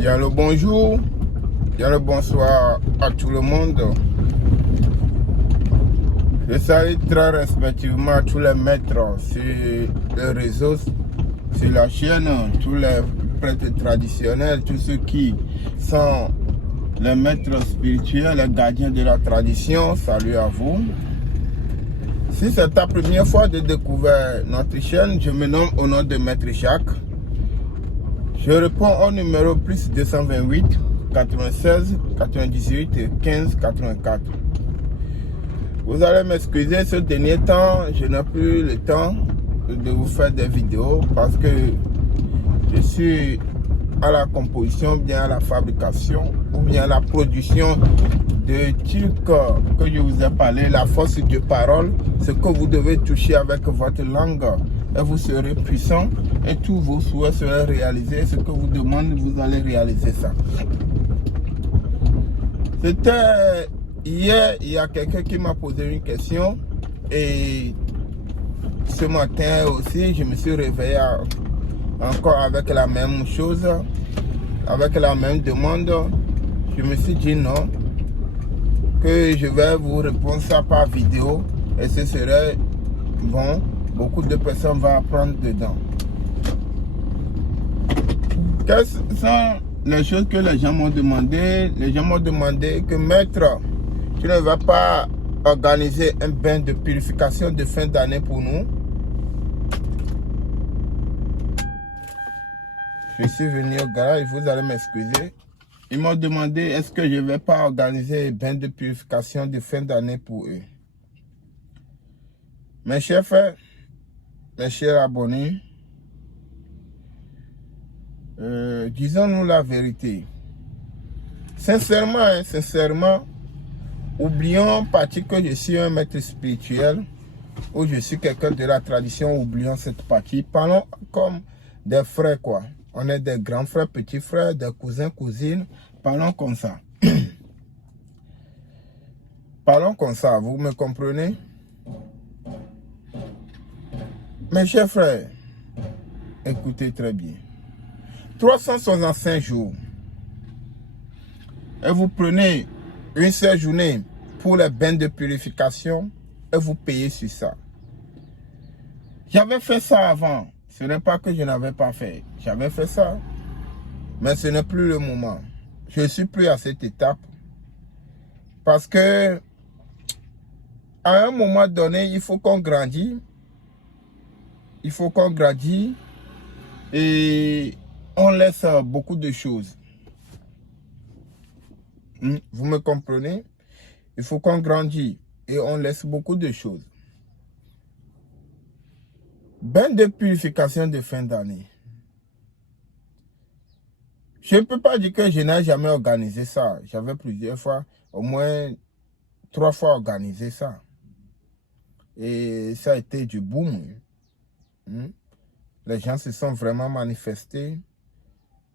Bien le bonjour, bien le bonsoir à tout le monde. Je salue très respectivement tous les maîtres sur les réseaux, sur la chaîne, tous les prêtres traditionnels, tous ceux qui sont les maîtres spirituels, les gardiens de la tradition. Salut à vous. Si c'est ta première fois de découvrir notre chaîne, je me nomme au nom de Maître Jacques. Je réponds au numéro plus 228 96 98 15 84. Vous allez m'excuser, ce dernier temps, je n'ai plus le temps de vous faire des vidéos parce que je suis à la composition, bien à la fabrication ou bien à la production de trucs que je vous ai parlé, la force de parole, ce que vous devez toucher avec votre langue et vous serez puissant et tous vos souhaits seront réalisés. Ce que vous demandez, vous allez réaliser ça. C'était hier, il y a quelqu'un qui m'a posé une question et ce matin aussi, je me suis réveillé encore avec la même chose, avec la même demande. Je me suis dit non, que je vais vous répondre ça par vidéo et ce serait bon, beaucoup de personnes vont apprendre dedans. Quelles sont les choses que les gens m'ont demandé? Les gens m'ont demandé que maître, tu ne vas pas organiser un bain de purification de fin d'année pour nous? Je suis venu au garage, vous allez m'excuser. Ils m'ont demandé est-ce que je ne vais pas organiser un bain de purification de fin d'année pour eux. Mes chers frères, mes chers abonnés, disons-nous la vérité. Sincèrement, sincèrement, oublions partie que je suis un maître spirituel ou je suis quelqu'un de la tradition, oublions cette partie. Parlons comme des frères, quoi. On est des grands frères, petits frères, des cousins, cousines. Parlons comme ça. Parlons comme ça, vous me comprenez? Mes chers frères, écoutez très bien. 365 jours. Et vous prenez une seule journée pour les bains de purification et vous payez sur ça. J'avais fait ça avant. Ce n'est pas que je n'avais pas fait. J'avais fait ça. Mais ce n'est plus le moment. Je ne suis plus à cette étape. Parce que à un moment donné, il faut qu'on grandisse. Il faut qu'on grandisse. Et on laisse beaucoup de choses. Vous me comprenez? Il faut qu'on grandisse. Et on laisse beaucoup de choses. Bain de purification de fin d'année. Je ne peux pas dire que je n'ai jamais organisé ça. J'avais plusieurs fois, au moins 3 fois organisé ça. Et ça a été du boom. Les gens se sont vraiment manifestés.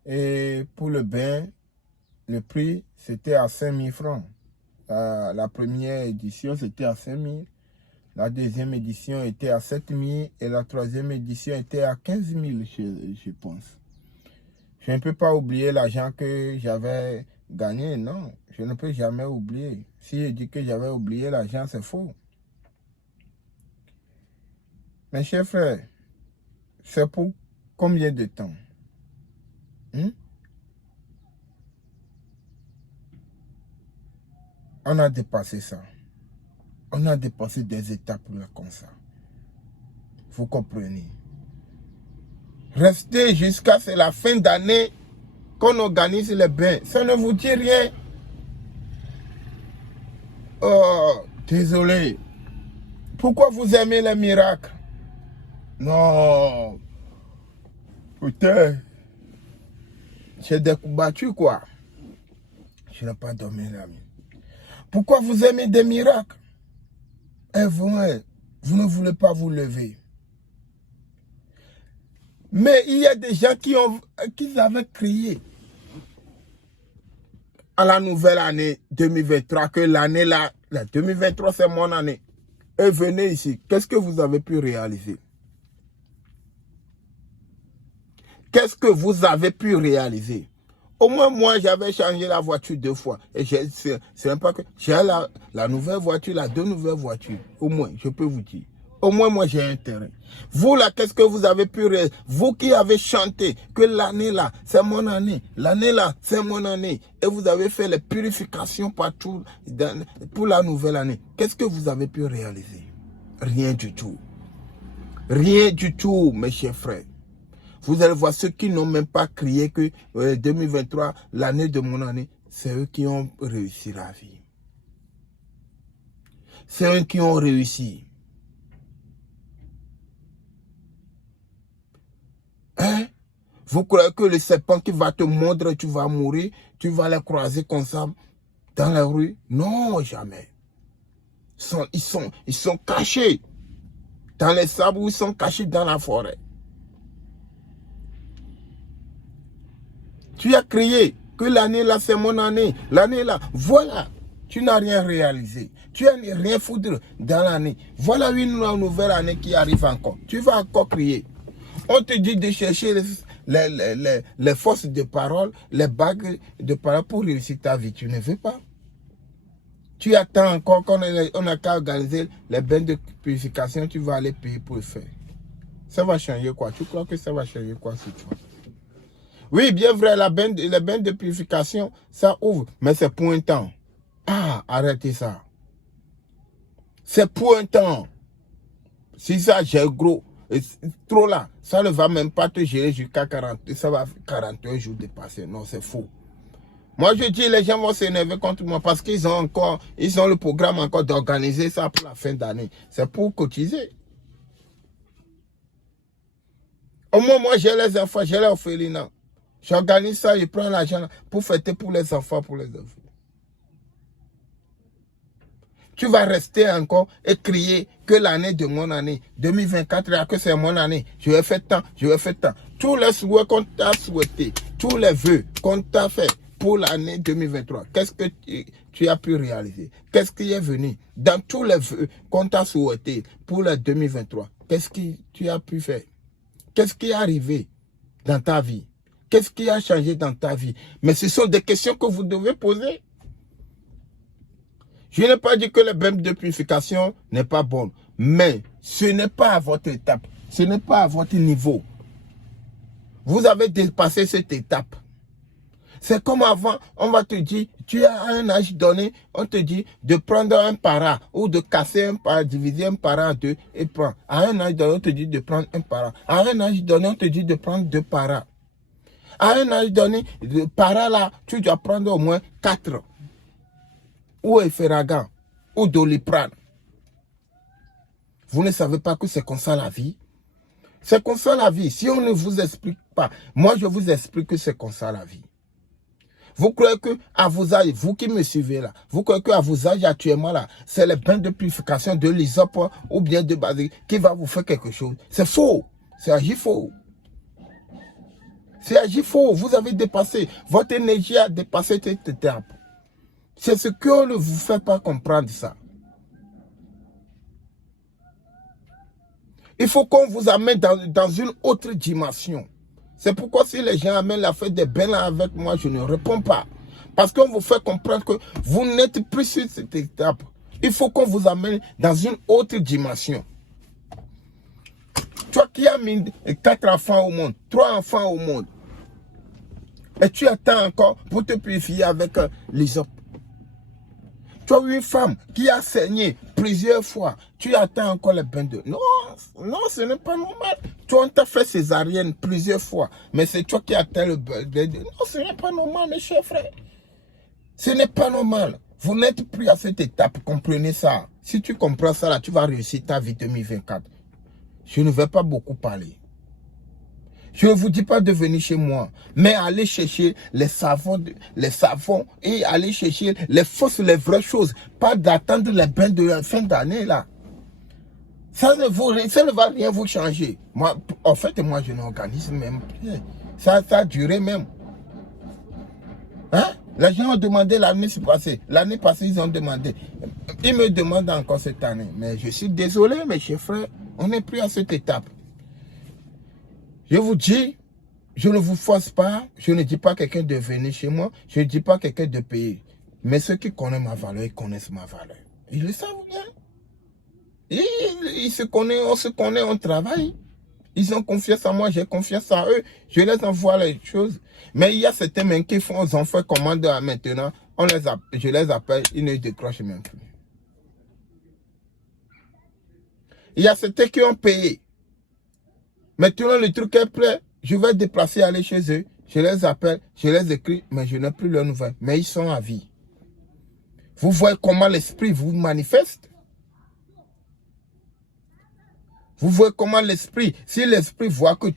Et pour le bain, le prix, c'était à 5 000 francs. La première édition, c'était à 5 000. La deuxième édition était à 7 000 et la troisième édition était à 15 000, je pense. Je ne peux pas oublier l'argent que j'avais gagné, non. Je ne peux jamais oublier. Si je dis que j'avais oublié l'argent, c'est faux. Mes chers frères, c'est pour combien de temps? On a dépassé ça. On a dépassé des étapes comme ça. Vous comprenez? Restez jusqu'à la fin d'année qu'on organise les bains. Ça ne vous dit rien. Oh, désolé. Pourquoi vous aimez les miracles? Non. Putain. J'ai des coups battus, quoi. Je n'ai pas dormi la nuit. Pourquoi vous aimez des miracles? Et vous ne voulez pas vous lever. Mais il y a des gens qui avaient crié à la nouvelle année 2023, que l'année là, la 2023 c'est mon année. Et venez ici, qu'est-ce que vous avez pu réaliser? Qu'est-ce que vous avez pu réaliser? Au moins, moi, j'avais changé la voiture 2 fois. Et c'est même pas que j'ai la nouvelle voiture, la 2 nouvelles voitures. Au moins, je peux vous dire. Au moins, moi, j'ai un terrain. Vous, là, qu'est-ce que vous avez pu... Vous qui avez chanté que l'année, là, c'est mon année. L'année, là, c'est mon année. Et vous avez fait les purifications partout pour la nouvelle année. Qu'est-ce que vous avez pu réaliser? Rien du tout. Rien du tout, mes chers frères. Vous allez voir ceux qui n'ont même pas crié que 2023, l'année de mon année, c'est eux qui ont réussi la vie. C'est eux qui ont réussi. Hein? Vous croyez que le serpent qui va te mordre, tu vas mourir, tu vas les croiser comme ça dans la rue? Non, jamais. Ils sont cachés dans les sables ou ils sont cachés dans la forêt. Tu as crié que l'année là, c'est mon année. L'année là, voilà. Tu n'as rien réalisé. Tu n'as rien foutu dans l'année. Voilà une nouvelle année qui arrive encore. Tu vas encore crier. On te dit de chercher les forces de parole, les bagues de parole pour réussir ta vie. Tu ne veux pas. Tu attends encore qu'on a qu'à organiser les bains de purification. Tu vas aller payer pour le faire. Ça va changer quoi? Tu crois que ça va changer quoi sur toi? Oui, bien vrai, les bains de purification, ça ouvre, mais c'est pour un temps. Ah, arrêtez ça. C'est pour un temps. Si ça gère gros, trop là, ça ne va même pas te gérer jusqu'à 40, ça va 41 jours dépasser. Non, c'est faux. Moi, je dis, les gens vont s'énerver contre moi parce qu'ils ont le programme encore d'organiser ça pour la fin d'année. C'est pour cotiser. Au moins, moi, j'ai les enfants, j'ai les orphelinats. J'organise ça, je prends l'argent pour fêter pour les enfants, Tu vas rester encore et crier que l'année de mon année, 2024, que c'est mon année. Je vais faire tant, je vais faire tant. Tous les souhaits qu'on t'a souhaité, tous les vœux qu'on t'a fait pour l'année 2023, qu'est-ce que tu as pu réaliser? Qu'est-ce qui est venu dans tous les vœux qu'on t'a souhaité pour le 2023? Qu'est-ce que tu as pu faire? Qu'est-ce qui est arrivé dans ta vie? Qu'est-ce qui a changé dans ta vie? Mais ce sont des questions que vous devez poser. Je n'ai pas dit que le bain de purification n'est pas bon. Mais ce n'est pas à votre étape. Ce n'est pas à votre niveau. Vous avez dépassé cette étape. C'est comme avant, on va te dire, tu as un âge donné, on te dit de prendre un para ou de casser un para, diviser un para en deux et prendre. À un âge donné, on te dit de prendre un para. À un âge donné, on te dit de prendre 2 paras. À un âge donné, le para là, tu dois prendre au moins 4. Ou Efferalgan, ou Doliprane. Vous ne savez pas que c'est comme ça la vie? C'est comme ça la vie. Si on ne vous explique pas, moi je vous explique que c'est comme ça la vie. Vous croyez que à vos âges, vous qui me suivez là, vous croyez qu'à vos âges actuellement là, c'est les bains de purification de l'hysope ou bien de basique qui va vous faire quelque chose? C'est faux. C'est agi faux. C'est agi faux. Vous avez dépassé. Votre énergie a dépassé cette étape. C'est ce qu'on ne vous fait pas comprendre ça. Il faut qu'on vous amène dans une autre dimension. C'est pourquoi si les gens amènent la fête des bains là avec moi, je ne réponds pas. Parce qu'on vous fait comprendre que vous n'êtes plus sur cette étape. Il faut qu'on vous amène dans une autre dimension. Toi qui as mis 4 enfants au monde, 3 enfants au monde, et tu attends encore pour te purifier avec l'hysope. Tu as une femme qui a saigné plusieurs fois. Tu attends encore les bains de... Non, non, ce n'est pas normal. Toi, on t'a fait césarienne plusieurs fois. Mais c'est toi qui attends le bain de... Non, ce n'est pas normal, mes chers frères. Ce n'est pas normal. Vous n'êtes plus à cette étape. Comprenez ça. Si tu comprends ça, là, tu vas réussir ta vie 2024. Je ne vais pas beaucoup parler. Je ne vous dis pas de venir chez moi, mais allez chercher les savons et allez chercher les fausses, les vraies choses. Pas d'attendre les bains de la fin d'année là. Ça ne va rien vous changer. Moi, en fait, moi je n'organise même plus. Ça a duré même. Hein? Les gens ont demandé l'année passée. L'année passée, ils ont demandé. Ils me demandent encore cette année. Mais je suis désolé, mes chers frères, on n'est plus à cette étape. Je vous dis, Je ne vous force pas, je ne dis pas à quelqu'un de venir chez moi, je ne dis pas à quelqu'un de payer. Mais ceux qui connaissent ma valeur, ils connaissent ma valeur. Ils le savent bien. Ils se connaissent, on travaille. Ils ont confiance en moi, j'ai confiance en eux. Je les envoie les choses. Mais il y a certains mêmes qui font aux enfants commande maintenant. Je les appelle, ils ne décrochent même plus. Il y a certains qui ont payé. Maintenant, le truc est prêt. Je vais déplacer, aller chez eux. Je les appelle, je les écris, mais je n'ai plus leurs nouvelles. Mais ils sont à vie. Vous voyez comment l'esprit vous manifeste? Vous voyez comment l'esprit, si l'esprit voit que,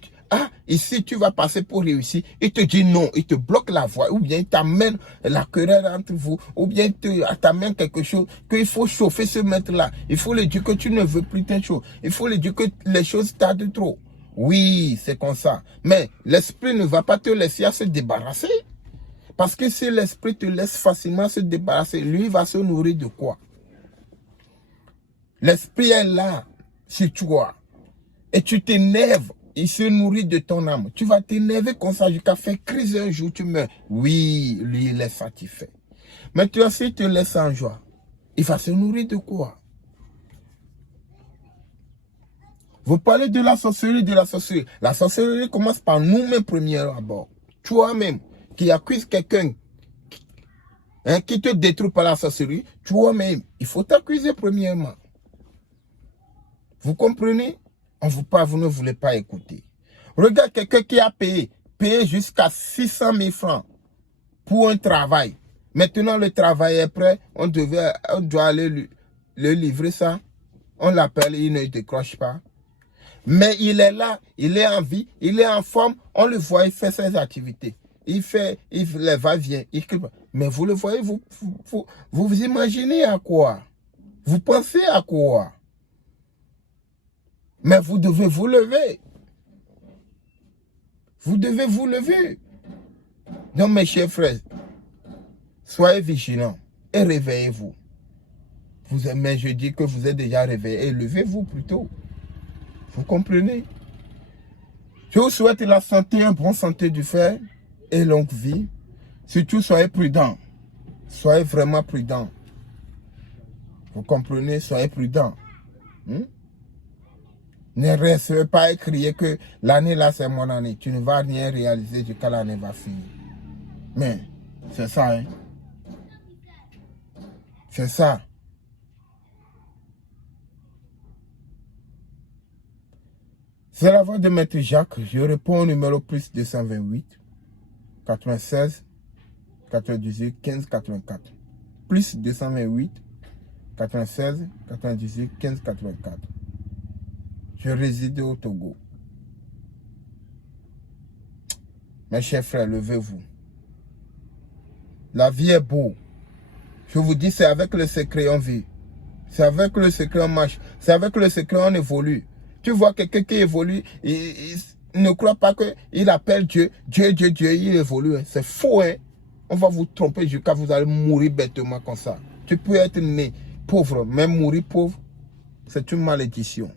ici tu vas passer pour réussir, il te dit non, il te bloque la voie, ou bien il t'amène la querelle entre vous, ou bien il t'amène quelque chose, qu'il faut chauffer ce maître-là. Il faut lui dire que tu ne veux plus tes choses. Il faut lui dire que les choses tardent trop. Oui, c'est comme ça. Mais l'esprit ne va pas te laisser se débarrasser. Parce que si l'esprit te laisse facilement se débarrasser, lui va se nourrir de quoi? L'esprit est là, sur toi. Et tu t'énerves, il se nourrit de ton âme. Tu vas t'énerver comme ça jusqu'à faire crise un jour, tu meurs. Oui, lui, il est satisfait. Mais toi, si tu te laisses en joie, il va se nourrir de quoi? Vous parlez de la sorcellerie, de la sorcellerie. La sorcellerie commence par nous-mêmes premier abord. Toi-même, qui accuse quelqu'un qui te détruit par la sorcellerie, toi-même, il faut t'accuser premièrement. Vous comprenez? On vous parle, vous ne voulez pas écouter. Regarde quelqu'un qui a payé jusqu'à 600 000 francs pour un travail. Maintenant, le travail est prêt, on doit aller le livrer ça. On l'appelle, il ne décroche pas. Mais il est là, il est en vie, il est en forme, on le voit, il fait ses activités. Il les va-vient, mais vous le voyez, vous imaginez à quoi? Vous pensez à quoi? Mais vous devez vous lever. Vous devez vous lever. Donc mes chers frères, soyez vigilants et réveillez-vous. Mais je dis que vous êtes déjà réveillés et levez-vous plutôt. Vous comprenez? Je vous souhaite la santé, une bonne santé du fer et longue vie. Surtout, soyez prudents. Soyez vraiment prudents. Vous comprenez? Soyez prudents. Ne restez pas et crier que l'année là c'est mon année. Tu ne vas rien réaliser jusqu'à l'année va finir. Mais c'est ça, hein. C'est ça. C'est la voix de Maître Jacques. Je réponds au numéro plus 228 96 98 15 84. Plus 228 96 98 15 84. Je réside au Togo. Mes chers frères, levez-vous. La vie est beau. Je vous dis, c'est avec le secret on vit. C'est avec le secret on marche. C'est avec le secret on évolue. Tu vois quelqu'un qui évolue, il ne croit pas qu'il appelle Dieu. Dieu, il évolue. C'est faux, hein. On va vous tromper jusqu'à vous allez mourir bêtement comme ça. Tu peux être né pauvre, mais mourir pauvre, c'est une malédiction.